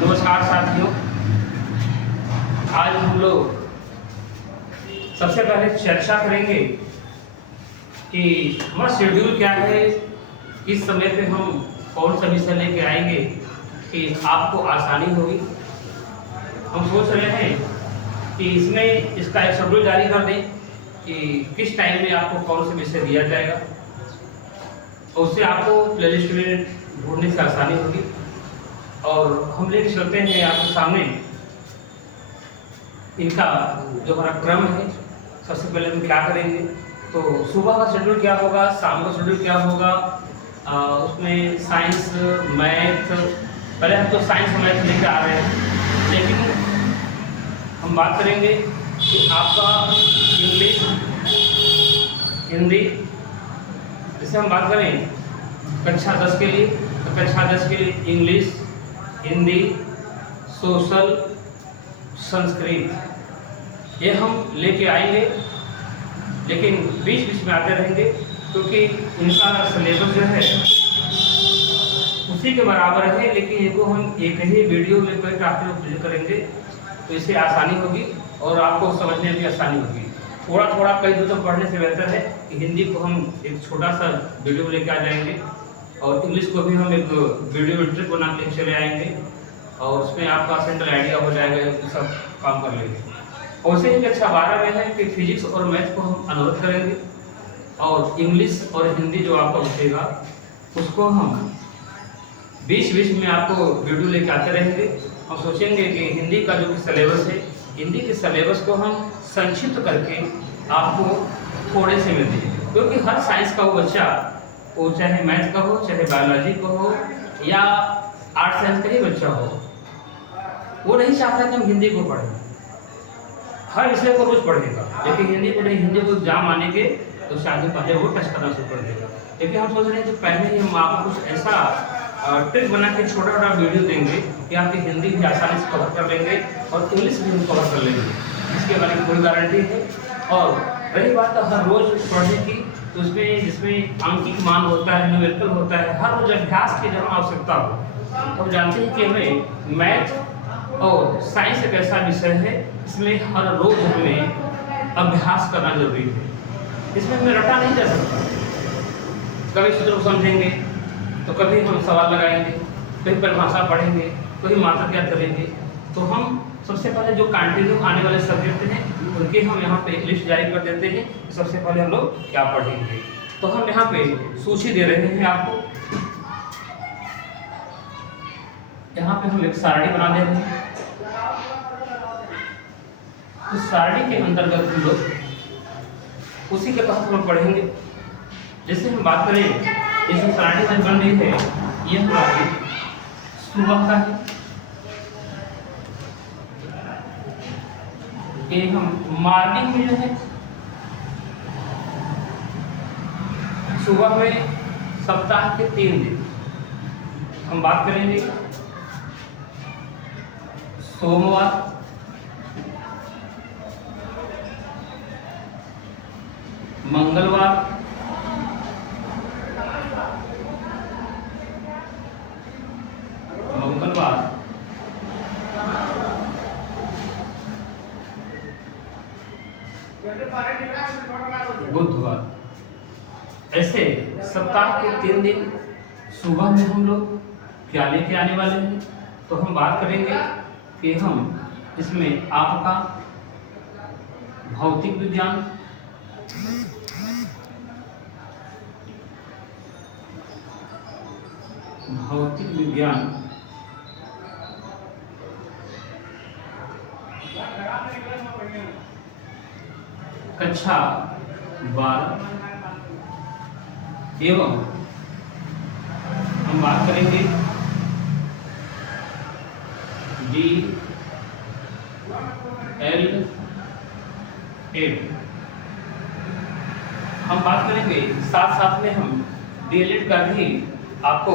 नमस्कार साथियों। आज हम लोग सबसे पहले चर्चा करेंगे कि हमारा शेड्यूल क्या है, किस समय पे हम कौन सा विषय लेके आएंगे कि आपको आसानी होगी। हम सोच रहे हैं कि इसमें इसका एक शेड्यूल जारी कर दें कि किस टाइम में आपको कौन सा विषय दिया जाएगा, उससे आपको प्लेलिस्ट में ढूंढने से आसानी होगी। और हम लेके चलते हैं आपके सामने इनका जो हमारा क्रम है। सबसे पहले हम क्या करेंगे, तो सुबह का शेड्यूल क्या होगा, शाम का शेड्यूल क्या होगा, उसमें साइंस मैथ, पहले हम तो साइंस और मैथ लेकर आ रहे हैं, लेकिन हम बात करेंगे कि आपका इंग्लिश, हिंदी, जैसे हम बात करें कक्षा 10 के लिए, तो कक्षा 10 के लिए इंग्लिश, हिंदी, सोशल, संस्कृत, ये हम लेके आएंगे। लेकिन बीच बीच में आते रहेंगे क्योंकि इनका सिलेबस जो है उसी के बराबर है, लेकिन इनको हम एक ही वीडियो में कई टॉपिक में करेंगे तो इससे आसानी होगी और आपको समझने में भी आसानी होगी। थोड़ा थोड़ा कई दूर तक पढ़ने से बेहतर है कि हिंदी को हम एक छोटा सा वीडियो में लेके आ जाएंगे और इंग्लिश को भी हम एक वीडियो ट्रिक बना के चले आएंगे और उसमें आपका सेंट्रल आइडिया हो जाएगा, ये सब काम कर लेंगे। और उसे ही कक्षा 12 में है कि फिजिक्स और मैथ को हम अनुरोध करेंगे और इंग्लिश और हिंदी जो आपका बचेगा उसको हम बीच बीच में आपको वीडियो लेके आते रहेंगे। हम सोचेंगे कि हिंदी का जो सिलेबस है, हिंदी के सिलेबस को हम संक्षिप्त करके आपको थोड़े से में देंगे, क्योंकि हर साइंस का वो बच्चा, वो चाहे मैथ का हो, चाहे बायोलॉजी का हो या आर्ट साइंस का ही बच्चा हो, वो नहीं चाहता कि हम हिंदी को पढ़ें। हर विषय को रोज पढ़ेगा, लेकिन हिंदी को नहीं, हिंदी को एग्जाम आने के तो शादी पहले वो टच करना शुरू कर देगा। लेकिन हम सोच रहे हैं कि पहले ही हम आपको कुछ ऐसा ट्रिक बना के छोटा छोटा वीडियो देंगे कि आपकी हिंदी भी आसानी से कवर कर लेंगे और इंग्लिश भी हम कवर कर लेंगे, इसके बारे में कोई गारंटी है। और रही बात हर रोज पढ़ने की, तो उसमें जिसमें आंकिक मान होता है, न्यूमेरिकल होता है, हर रोज अभ्यास की जहाँ आवश्यकता हो। हम जानते हैं कि हमें मैथ और साइंस एक ऐसा विषय है, इसमें हर रोज हमें अभ्यास करना जरूरी है। इसमें हमें रटा नहीं जा सकता। कभी सूत्र को समझेंगे तो कभी हम सवाल लगाएंगे, कभी परिभाषा पढ़ेंगे, कभी मात्रा ज्ञात करेंगे। तो हम सबसे पहले जो कंटिन्यू आने वाले सब्जेक्ट हैं उनकी हम यहाँ पे लिस्ट जारी कर देते हैं कि सबसे पहले हम लोग क्या पढ़ेंगे। तो हम यहाँ पे सूची दे रहे हैं आपको। यहाँ पे हम एक सारणी बना दे रहे हैं। तो सारणी के अंतर्गत हम लोग उसी के तहत हम पढ़ेंगे। जैसे हम बात करें, जैसे सारणी में बन रही है, ये हमारी सुबह का है, ये हम मॉर्निंग में जो है, सुबह में सप्ताह के 3 दिन हम बात करेंगे। सोमवार, मंगलवार, बुधवार। ऐसे सप्ताह के 3 दिन सुबह में हम लोग क्या लेके आने वाले हैं, तो हम बात करेंगे कि हम इसमें आपका भौतिक विज्ञान, कक्षा 12 एवं हम बात करेंगे DL एड। हम बात करेंगे, साथ साथ में हम DL का भी आपको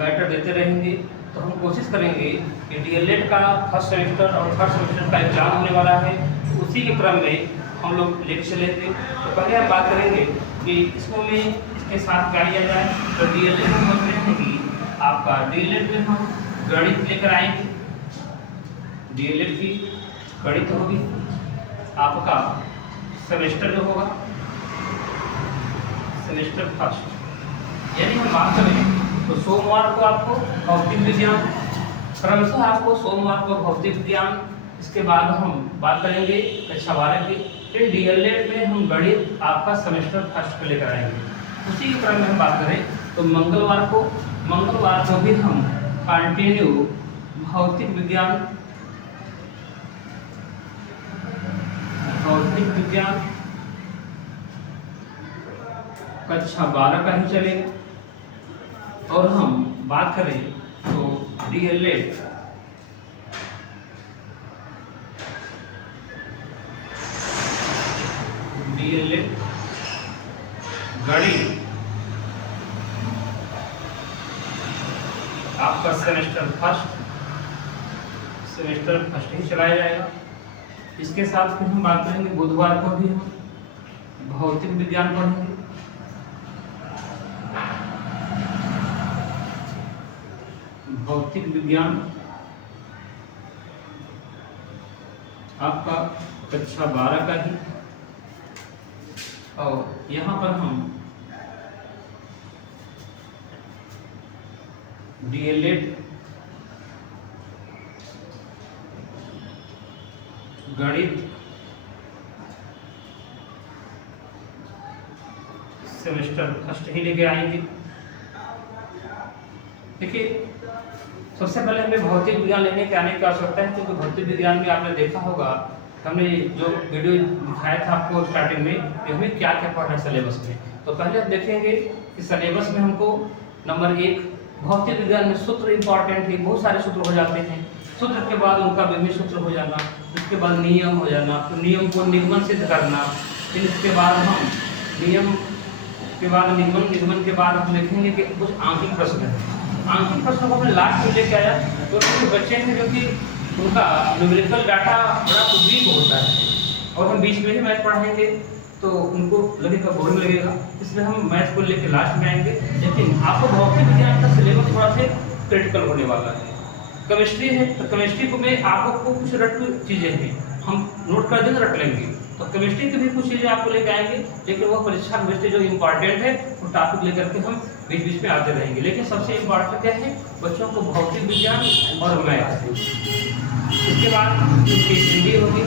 मैटर देते रहेंगे। तो हम कोशिश करेंगे कि DL का फर्स्ट सेमेस्टर और थर्ड सेमेस्टर का एग्जाम होने वाला है, तो उसी के क्रम में हम लोग लेके चलेंगे। तो पहले हम बात करेंगे कि इसको में इसके साथ क्या लिया जाए। तो DL हम बोल रहे हैं कि आपका DL में हम गणित लेकर आएंगे, डीएलएड की गणित होगी, आपका सेमेस्टर जो होगा सेमेस्टर फर्स्ट। यानी हम बात करें तो सोमवार को आपको भौतिक विज्ञान, क्रमशः आपको सोमवार को भौतिक विज्ञान, इसके बाद हम बात करेंगे कक्षा 12 की, फिर डीएलएड में हम गणित आपका सेमेस्टर फर्स्ट को लेकर आएंगे। उसी के क्रम में हम बात करें तो मंगलवार को भी हम कंटिन्यू भौतिक विज्ञान कक्षा 12 का ही चलेगा। और हम बात करें तो डीएलएड गणित आपका सेमेस्टर फर्स्ट ही चलाया जाएगा। इसके साथ फिर हम बात करेंगे बुधवार को भी हम भौतिक विज्ञान पढ़ेंगे। भौतिक विज्ञान आपका कक्षा 12 का ही, और यहाँ पर हम डीएलएड गणित सेमेस्टर फर्स्ट ही लेके आएंगे। देखिए, सबसे पहले हमें भौतिक विज्ञान लेने के आने की आवश्यकता है, क्योंकि भौतिक विज्ञान में आपने देखा होगा, हमने जो वीडियो दिखाया था आपको स्टार्टिंग में, हमें क्या क्या पढ़ना है सिलेबस में। तो पहले हम देखेंगे कि सिलेबस में हमको नंबर 1 भौतिक विज्ञान में सूत्र इंपॉर्टेंट है, बहुत सारे सूत्र हो जाते हैं। सूत्र के बाद उनका विभिन्न सूत्र हो जाना, उसके बाद नियम हो जाना, तो नियम को निगमन सिद्ध करना, फिर इसके बाद हम नियम के बाद निगमन के बाद हम देखेंगे कि कुछ आंकिक प्रश्न है। आंकिक प्रश्नों को अपने लास्ट में लेके आया, तो कुछ बच्चे हैं जो कि उनका न्यूमेरिकल डाटा बड़ा वीक होता है, और हम बीच में ही मैथ पढ़ाएंगे तो उनको लगेगा बोरिंग लगेगा, इसलिए हम मैथ को लेके लास्ट में आएंगे। लेकिन आपको भौतिक विज्ञान का सिलेबस थोड़ा सा क्रिटिकल होने वाला है। केमिस्ट्री है तो केमिस्ट्री को में आपको कुछ रट चीज़ें हैं, हम नोट कर देंगे, रट लेंगे। तो केमिस्ट्री की भी कुछ चीज़ें आपको लेके आएंगे, लेकिन वो परीक्षा केमिस्ट्री जो इम्पॉर्टेंट है वो टॉपिक लेकर के हम बीच बीच में आते रहेंगे। लेकिन सबसे इम्पॉर्टेंट क्या है, बच्चों को भौतिक विज्ञान और मैथ। इसके बाद उनकी हिंदी होगी,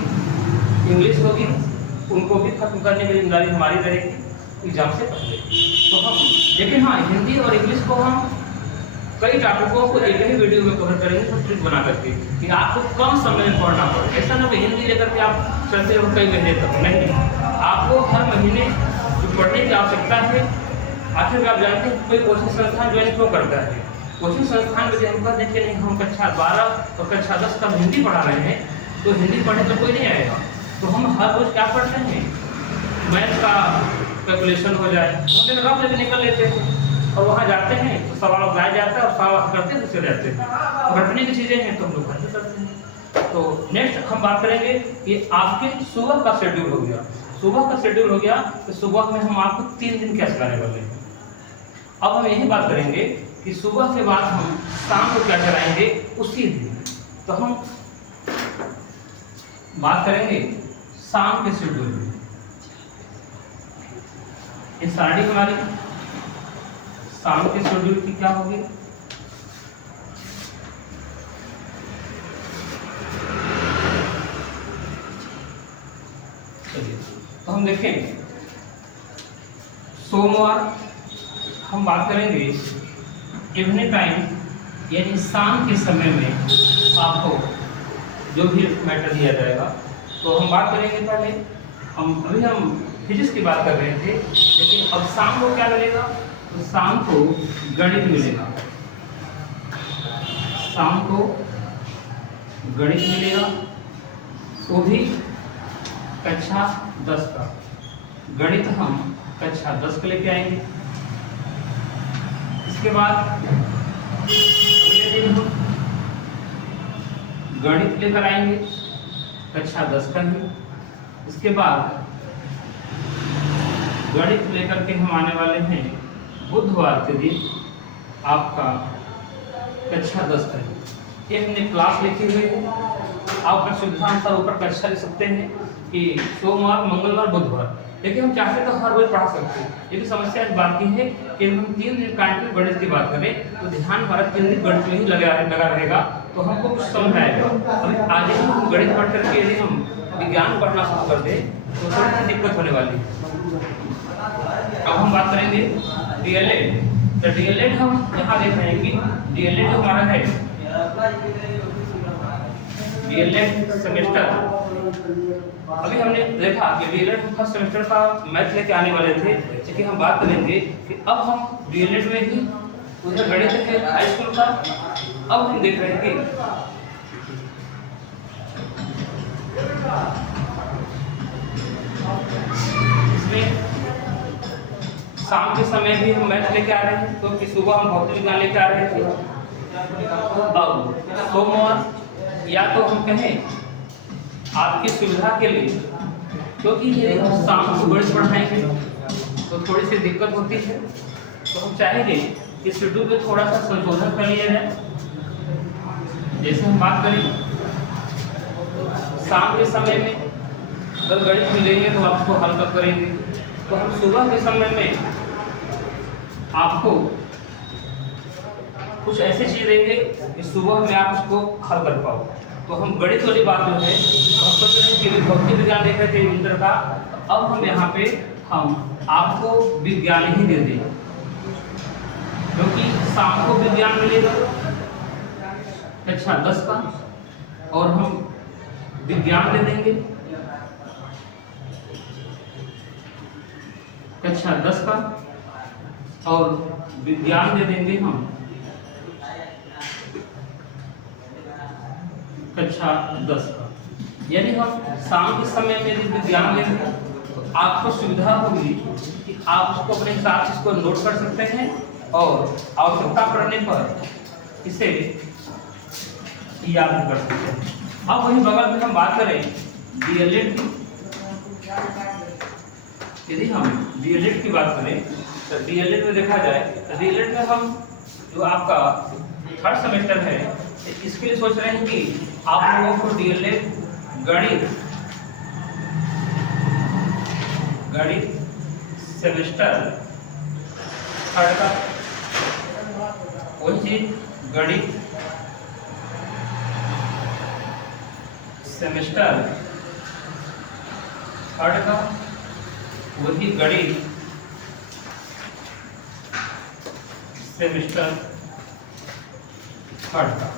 इंग्लिश होगी, उनको भी खत्म करने की जिम्मेदारी हमारी रहेगी एग्जाम से पहले। तो हम लेकिन हाँ, हिंदी और इंग्लिश को हम कई टॉपिकों को एक ही वीडियो में कवर करेंगे, तो ट्रिक बना करके कि आपको कम समय में पढ़ना पड़े। ऐसा ना कि हिंदी लेकर के आप चलते रहो कई महीने तक, नहीं, आपको हर महीने जो पढ़ने की आवश्यकता है। आखिर आप जानते हैं कोई कोचिंग संस्थान ज्वाइन क्यों करता है? कोचिंग संस्थान में हम कहते हैं कि नहीं, हम कक्षा 12 और कक्षा 10 का हिंदी पढ़ा रहे हैं, तो हिंदी पढ़ने तो कोई नहीं आएगा। तो हम हर रोज क्या पढ़ते हैं, मैथ का कैलकुलेशन हो जाए, हम रफ लेके निकल लेते हैं, और वहाँ जाते हैं तो सवाल उठाया जाता है और सवाल करते दूसरे रहते हैं। और रटने की चीज़ें हैं तो हम लोग घर से करते हैं। तो नेक्स्ट हम बात करेंगे कि आपके सुबह का शेड्यूल हो गया। सुबह का शेड्यूल हो गया तो सुबह में हम आपको 3 दिन क्या चलाने वाले हैं। अब हम यही बात करेंगे कि सुबह के बाद हम शाम को क्या कराएंगे उसी दिन। तो हम बात करेंगे शाम के शेड्यूल में। ये सारी हमारी शाम के शेड्यूल की क्या होगी, चलिए तो हम देखें। सोमवार हम बात करेंगे इवनिंग टाइम, यानी शाम के समय में आपको जो भी मैटर दिया जाएगा। तो हम बात करेंगे पहले, अभी हम फिजिक्स की बात कर रहे थे, लेकिन अब शाम को क्या मिलेगा, तो शाम को गणित मिलेगा। शाम को गणित मिलेगा, वो भी कक्षा 10 का गणित हम कक्षा 10 को लेके आएंगे। इसके बाद अगले दिन हम गणित लेकर आएंगे कक्षा 10 का ही। इसके बाद गणित लेकर के हम आने वाले हैं बुधवार के दिन आपका कक्षा 10 का ही। ये हमने क्लास लिखी हुई है। आप अपनी सुविधा अनुसार ऊपर कक्षा लिख सकते हैं कि सोमवार, मंगलवार, बुधवार। देखिए हम चाहते तो हर रोज पढ़ा सकते हैं, लेकिन समस्या इस बात की है कि हम 3 दिन कंटिन्यू गणित की बात करें तो ध्यान हमारा 3 दिन गणित में ही लगा रहेगा, तो हमको कुछ समझ आएगा। अभी आज ही हम गणित पढ़ करके यदि हम विज्ञान पढ़ना शुरू कर दें तो थोड़ी सी दिक्कत होने वाली है। अब हम बात करेंगे डीएलएड। तो डीएलएड हम यहाँ देख रहे हैं कि डीएलएड हमारा है डीएलएड सेमेस्टर। अभी हमने देखा कि डीएलएड हम फर्स्ट सेमेस्टर का मैथ लेके आने वाले थे, लेकिन हम बात करेंगे कि अब हम डीएलएड में ही उधर गणित है हाई स्कूल का। अब हम देख रहे हैं कि इसमें शाम के समय भी हम मैथ लेके आ रहे हैं, क्योंकि सुबह हम भौतिक विज्ञान लेके आ रहे थे। अब सोमवार या तो हम कहें आपकी सुविधा के लिए, क्योंकि ये हम शाम को गणित पढ़ाएंगे तो थोड़ी सी दिक्कत होती है, तो हम चाहेंगे कि शेड्यूल में थोड़ा सा संशोधन कर लिया जाए। जैसे हम बात करें शाम के समय में अगर गणित मिलेंगे तो आपको हल कर करेंगे, तो हम सुबह के समय में आपको कुछ ऐसी चीज देंगे कि सुबह में आप उसको हल कर पाओ। तो हम गणित वाली बात जो है तो हम सोच रहे हैं कि भौतिक विज्ञान देख रहे थे इंटर का, तो अब हम यहाँ पे हम आपको विज्ञान ही दे दें, क्योंकि शाम को विज्ञान मिलेगा कक्षा 10 का और हम विज्ञान दे देंगे कक्षा 10 का और विज्ञान दे देंगे हम कक्षा 10 का। यानी हम शाम के समय में यदि विज्ञान लेंगे तो आपको सुविधा होगी कि आप उसको अपने हिसाब से इसको नोट कर सकते हैं और आवश्यकता पड़ने पर इसे याद कर सकते हैं। अब वही बगल में हम बात करें डीएलएड की। यदि हम डीएलएड की बात करें तो डीएलएड में देखा जाए तो डीएलएड में हम जो आपका थर्ड सेमेस्टर है इसके लिए सोच रहे हैं कि आप लोगों को डीएलएड गणित सेमेस्टर थर्ड का वही चीज गणित सेमेस्टर थर्ड का वही गणित सेमेस्टर थर्ड का।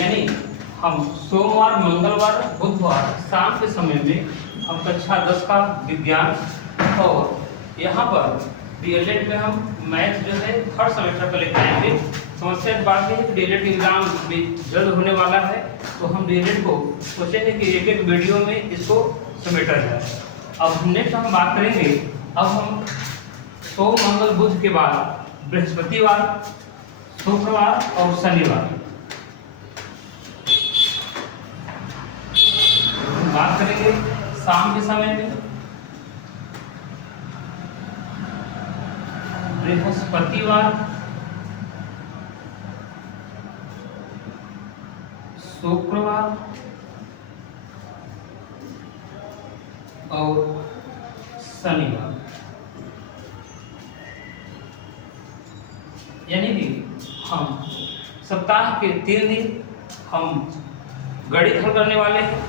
यानी हम सोमवार, मंगलवार, बुधवार शाम के समय में हम कक्षा 10 का विज्ञान और यहाँ पर डीएलएड में हम मैथ जो है थर्ड सेमेस्टर का लेकर आएंगे। समस्या इस बात है कि डीएलएड एग्जाम भी जल्द होने वाला है, तो हम डीएलएड को सोचेंगे कि एक एक वीडियो में इसको समेटा जाए। अब नेक्स्ट हम बात करेंगे, अब हम सोम, मंगल, बुध के बाद बृहस्पतिवार, शुक्रवार और शनिवार बात करेंगे शाम के समय में। बृहस्पतिवार, शुक्रवार और शनिवार। यानी कि हम सप्ताह के 3 दिन हम गणित हल करने वाले हैं।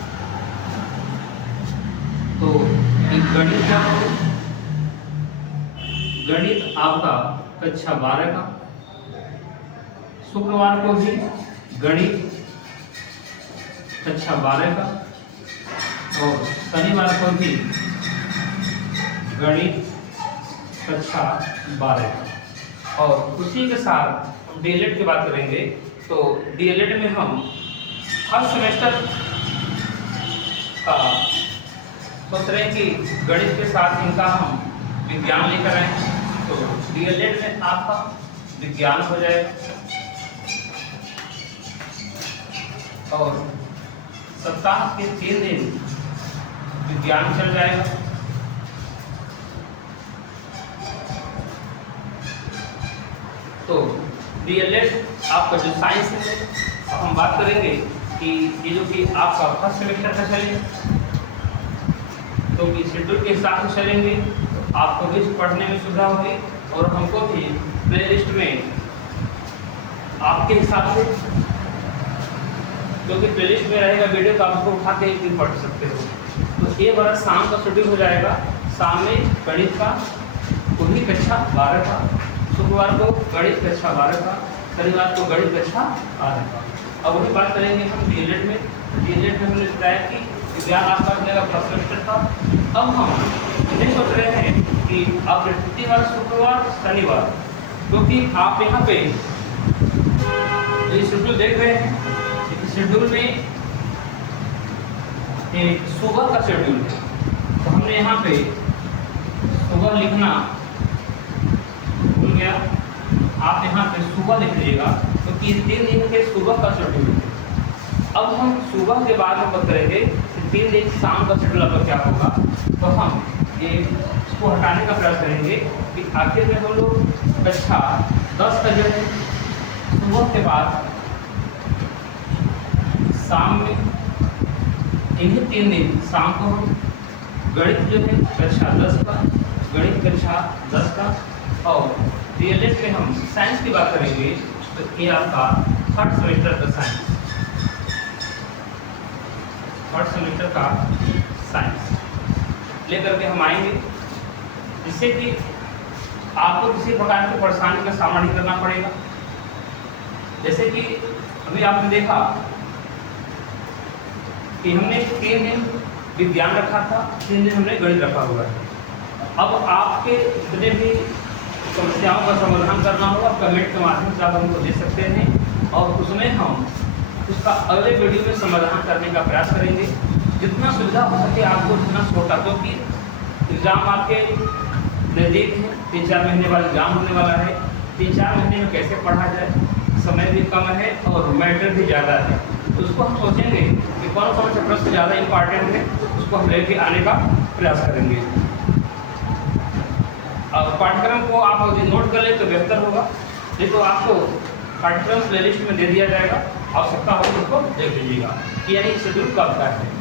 तो गणित क्या होगा? गणित आपका कक्षा 12 का, शुक्रवार को भी गणित कक्षा 12 का और शनिवार को भी गणित कक्षा 12 का। और उसी के साथ हम डीएलएड की बात करेंगे। तो डीएलएड में हम हर सेमेस्टर का सोच रहे हैं कि गणित के साथ इनका हम विज्ञान लेकर आए, तो डीएलएड में आपका विज्ञान हो जाएगा और सप्ताह के 3 दिन विज्ञान चल जाएगा। तो डीएलएड आपका जो साइंस है, अब हम बात करेंगे कि ये जो कि आपका फर्स्ट सेमेस्टर का चलेगा, तो शेड्यूल के हिसाब से चलेंगे तो आपको भी पढ़ने में सुविधा होगी और हमको भी प्ले लिस्ट में आपके हिसाब से, क्योंकि प्ले लिस्ट में रहेगा वीडियो तो आपको उठा के एक दिन पढ़ सकते हो। तो ये बार शाम का शेड्यूल हो जाएगा, शाम में गणित का वही कक्षा 12 का, शुक्रवार को गणित कक्षा 12 का, शनिवार को गणित कक्षा 12 का। अब वही बात करेंगे हम डीएलएड में। डीएलएड में हमने बताया कि विज्ञान आपका बनेगा फर्स्ट सेमेस्टर का। अब हम ये सोच रहे हैं कि आप बृहस्पतिवार, शुक्रवार, शनिवार, क्योंकि आप यहाँ पे ये शेड्यूल देख रहे हैं, शेड्यूल में एक सुबह का शेड्यूल है, तो हमने यहाँ पे सुबह लिखना भूल गया, आप यहाँ पे सुबह लिख लीजिएगा, क्योंकि 3 दिन के सुबह का शेड्यूल है। अब हम सुबह के बाद में बात करेंगे कि 3 दिन शाम का शेड्यूल आपका क्या होगा, तो हम ये इसको हटाने का प्रयास करेंगे कि आखिर में हम लोग कक्षा 10 का जो है सुबह के बाद शाम में इन्हीं 3 दिन शाम को हम गणित जो है कक्षा 10 का, गणित कक्षा 10 का, और डीएलएड में हम साइंस की बात करेंगे तो ये आपका थर्ड सेमेस्टर का साइंस, थर्ड सेमेस्टर का साइंस लेकर के हम आएंगे, जिससे कि आपको किसी प्रकार की परेशानी का सामना नहीं करना पड़ेगा। जैसे कि अभी आपने देखा कि हमने 3 दिन विज्ञान रखा था, 3 दिन हमने गणित रखा हुआ है। अब आपके जितने भी समस्याओं का समाधान करना होगा कमेंट के माध्यम से आप हमको दे सकते हैं, और उसमें हम उसका अगले वीडियो में समाधान करने का प्रयास करेंगे। जितना सुविधा हो सके आपको उतना छोटा, क्योंकि एग्ज़ाम आपके नज़दीक है, 3-4 महीने बाद एग्ज़ाम होने वाला है। 3-4 महीने में कैसे पढ़ा जाए, समय भी कम है और मैटर भी ज़्यादा है, तो उसको हम सोचेंगे कि कौन कौन से प्रश्न ज़्यादा इम्पॉर्टेंट है, उसको हम लेके आने का प्रयास करेंगे। और पाठ्यक्रम को आप यदि नोट कर लें तो बेहतर होगा, नहीं तो आपको पाठ्यक्रम प्लेलिस्ट में दे दिया जाएगा, आवश्यकता हो तो उसको देख लीजिएगा कि यानी शेड्यूल कब का है।